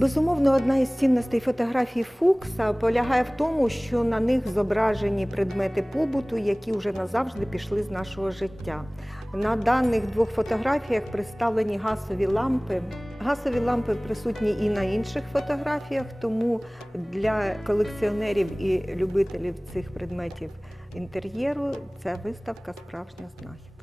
Безумовно, одна із цінностей фотографій Фукса полягає в тому, що на них зображені предмети побуту, які вже назавжди пішли з нашого життя. На даних двох фотографіях представлені газові лампи. Газові лампи присутні і на інших фотографіях, тому для колекціонерів і любителів цих предметів інтер'єру ця виставка справжня знахідка.